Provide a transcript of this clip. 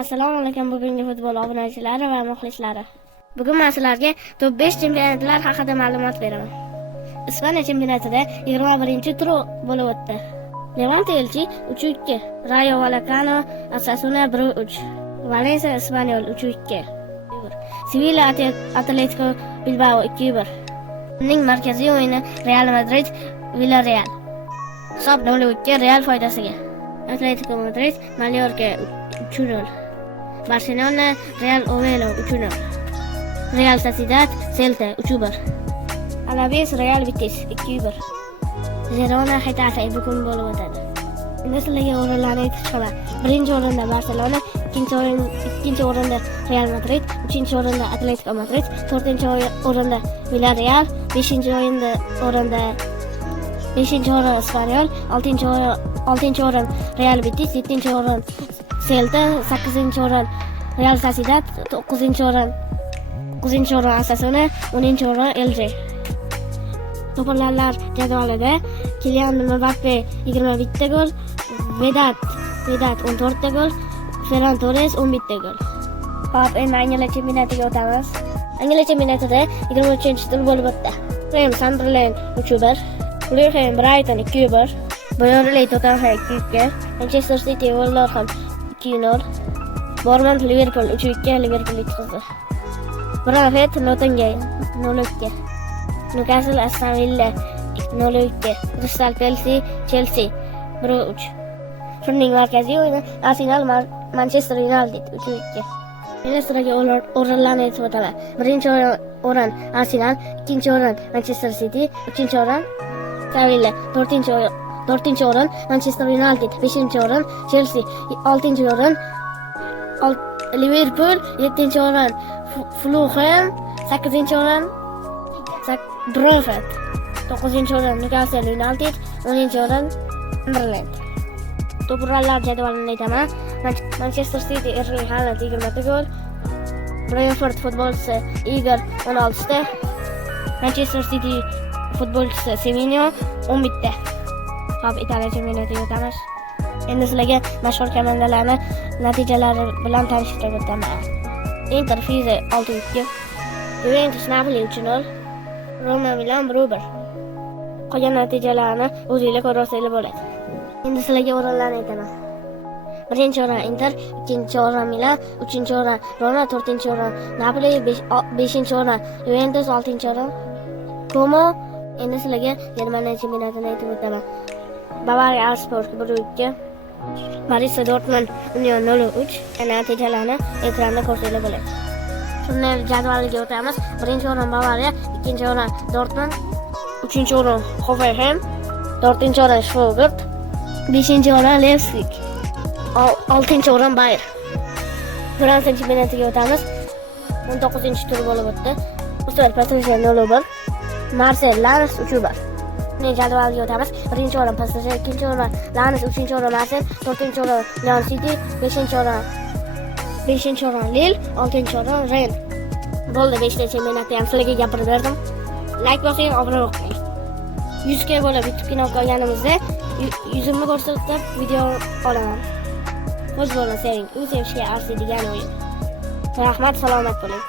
Assalomu alaykum bugungi futbol obunachilari va muxlislari. Bugun men sizlarga top 5 chempionatlar haqida ma'lumot beraman. Ispaniya chempionatida 21-tur bo'lib o'tdi. Levante Elche 3-2, Rayo Vallecano Osasuna 1-3, Valencia Espanyol 3-2, Sevilla Atletico Bilbao 2-1. Uning markaziy o'yini Real Madrid Villarreal. Hisob 0-2 Real foydasiga. Atletico Madrid Mallorca 3-0. Barcelona Real Oviedo 3-0. Real Sociedad Celta 3-1. Alaves Real Betis 2-1. Girona Getafe bugun bo'lib o'tadi. Endi sizlarga o'rinlarni aytib chiqaman. Birinchi o'rinda Barcelona, ikkinchi o'rinda Real Madrid, uchinchi o'rinda Atletico Madrid, to'rtinchi o'rinda Villarreal, beshinchi o'rinda Espanyol, oltinchi o'rin Real Betis, yettinchi o'rin Celta, 8-chi o'rin Real Sociedad, 9-chi o'rin Osasuna, 10-chi o'rin Elche. To'plarlar jadvalida Kylian Mbappe 21 ta gol, Vedat 14 ta gol, Ferran Torres 11 ta gol. Hop, endi Angliya chempionatiga o'tamiz. Angliya chempionatida 23-tur bo'lib o'tdi. Sunderland 3-1, Fulham Brighton 2-1, Burnley Tottenham 2-2, Manchester City Wolverhampton 2-0, Bournemouth Liverpool 3-2, Liverpool yutqazdi. Brentford Nottingham 0-2, Newcastle Aston Villa 0-2, Crystal Palace Chelsea 1-3. Shuningdek markaziy o'yini Arsenal Manchester United 3-2. Endi siraga o'rinlarni aytib o'taman. Birinchi o'rin Arsenal, ikkinchi o'rin Manchester City, uchinchi o'rin Sevilla, to'rtinchi o'rin Manchester United, beshinchi o'rin Chelsea, oltinchi o'rin Liverpool, yettinchi o'rin Fulham, 8-chi o'rin Brentford, 9-chi o'rin Newcastle United, 10-chi o'rin Sunderland. To'plarlar jadvalini aytaman. Manchester City Erling Haaland 20 gol, Brentford futbolchisi Igor 16 ta, Manchester City futbolchisi Semenyo 11 ta. Hop, Italiya chempionatiga o'tamiz. Endi sizlarga mashhur komandalarning natijalari bilan tanishtirib o'taman. Inter Fize 6-2, Juventus Napoli 3-0, Roma Milan 1-1. Qolgan natijalarni o'zingizlar ko'rasizlar bo'ladi. Endi sizlarga o'rinlarni aytaman. Birinchi o'rin Inter, ikkinchi o'rin Milan, uchinchi o'rin Roma, to'rtinchi o'rin Napoli, beshinchi o'rin Juventus, oltinchi o'rin Como. Endi sizlarga Germaniya chempionatini aytib o'taman. Bavariya Augsburg 1-2, Borussia Dortmund Union 0-3. Natijalarni ekranda ko'rsanglar bo'ladi. Shunday jadvalga o'tamiz. Birinchi o'rin Bavariya, ikkinchi o'rin Dortmund, uchinchi o'rin Hoffenheim, to'rtinchi o'rin Stuttgart, beshinchi o'rin Leipzig, oltinchi o'rin Bayer. Fransiya chempionatiga o'tamiz. 19-tur bo'lib o'tdi. Ustoz PSG 0-1, Marseille Lens 3-1. Endi jadvalga o'tamiz. Birinchi o'rin PSG, ikkinchi o'rin Lens, uchinchi o'rin Marseille, to'rtinchi o'rin Lyon City, beshinchi o'rin Lille, oltinchi o'rin Rennes. Bo'ldi, 5 ta chempionatni ham sizlarga gapirib berdim. Like bosing, obuna bo'ling. 100 ga bo'lib YouTube kanalga olganimizda yuzimni ko'rsatib video olaman. Futbolni seving, u sevishga arziydigan o'yin. Rahmat, salomat bo'ling.